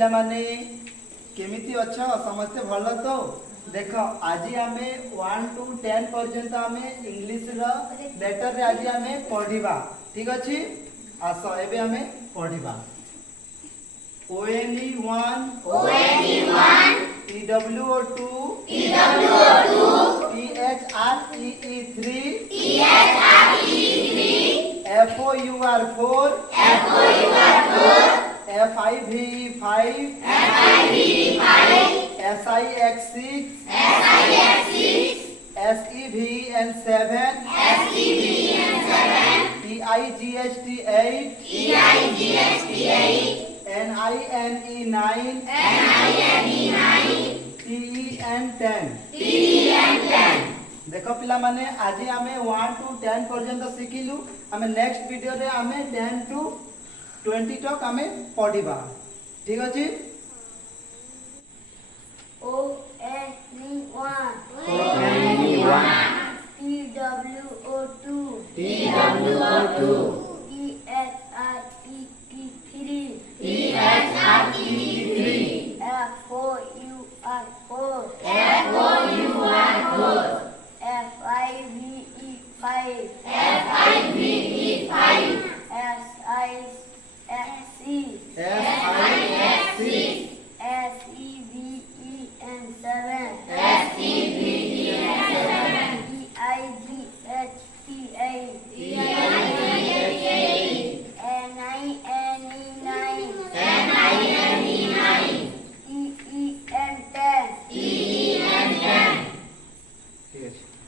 पिला माने केमिति अच्छा समस्ते भल तो देख आज आम 1 to 10 पर्यंत आम इंग्लिश लेटर रे आज आम पढ़ा ठीक अच्छे आस एबे आम पढ़ा ONE1 TWO2 THREE3 FOUR4 FIVE5 SIX6 SEVN7 EIGST8 NINE9 TEN10 देखो पिला माने आज आमे 1 to 10 पर्यंत शिखिलु आमे नेक्स्ट वीडियो रे आमे 10 to 20 तक आमे पढ़िबा ठीक अछि TWO2 ठीक है।